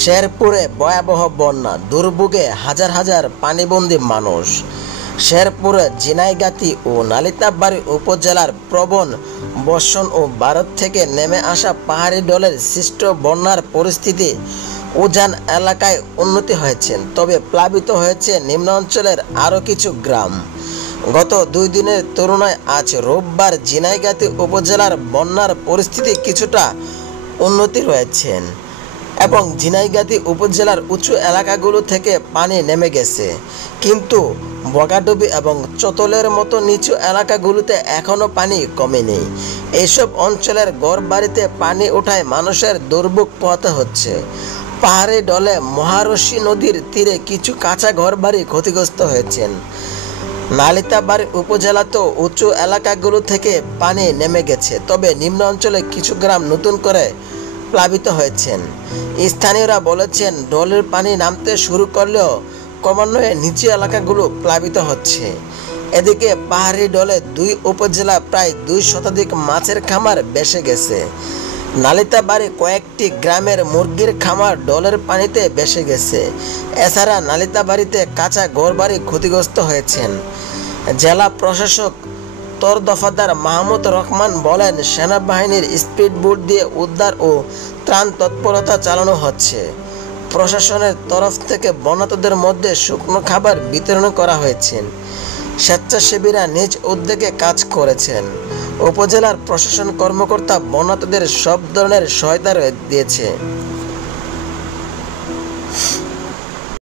শেরপুরে ভয়াবহ বন্যা দুর্ভোগে হাজার হাজার পানিবন্দী মানুষ। শেরপুরে ঝিনাইগাতি ও নালিতাবাড়ী উপজেলার প্রবণ বর্ষণ ও ভারত থেকে নেমে আসা পাহাড়ি ঢলের সৃষ্ট বন্যার পরিস্থিতি উজান এলাকায় উন্নতি হয়েছে, তবে প্লাবিত হয়েছে নিম্ন অঞ্চলের আরও কিছু গ্রাম। গত 2 দিনের তুলনায় আজ রোববার ঝিনাইগাতি উপজেলার বন্যার পরিস্থিতি কিছুটা উন্নতি রয়েছে এবং ঝিনাইগাতি উপজেলার উঁচু এলাকাগুলো থেকে পানি নেমে গেছে, কিন্তু বগাডুবি এবং চতলের মতো নিচু এলাকাগুলোতে এখনও পানি কমেনি। এইসব অঞ্চলের ঘরবাড়িতে পানি ওঠায় মানুষের দুর্ভোগ পোহাতে হচ্ছে। পাহাড়ি ঢলে মহারশী নদীর তীরে কিছু কাঁচা ঘরবাড়ি ক্ষতিগ্রস্ত হয়েছেন। নালিতাবাড়ী উপজেলাতেও উঁচু এলাকাগুলো থেকে পানি নেমে গেছে, তবে নিম্ন অঞ্চলে কিছু গ্রাম নতুন করে প্লাবিত হয়েছেন। স্থানীয়রা বলেছেন, ঢলের পানি নামতে শুরু করলেও ক্রমান্বয়ে নিচু এলাকাগুলো প্লাবিত হচ্ছে। এদিকে পাহাড়ি ঢলে 2 উপজেলা প্রায় 2 শতাধিক মাছের খামার ভেসে গেছে। নালিতাবাড়ী কয়েকটি গ্রামের মুরগির খামার ঢলের পানিতে ভেসে গেছে। এছাড়া নালিতাবাড়ীতে কাঁচা ঘরবাড়ি ক্ষতিগ্রস্ত হয়েছেন। জেলা প্রশাসক দফাদার মাহমুদ রহমান বলেন, সেনাবাহিনীর স্পিড বোট দিয়ে উদ্ধার ও ত্রাণ তৎপরতা চালানো হচ্ছে। প্রশাসনের তরফ থেকে বন্যার্তদের মধ্যে শুকনো খাবার বিতরণ করা হয়েছে। স্বেচ্ছাসেবীরা নিজ উদ্যোগে কাজ করেছেন। উপজেলার প্রশাসন কর্মকর্তা বন্যার্তদের সব ধরনের সহায়তা দিয়েছে।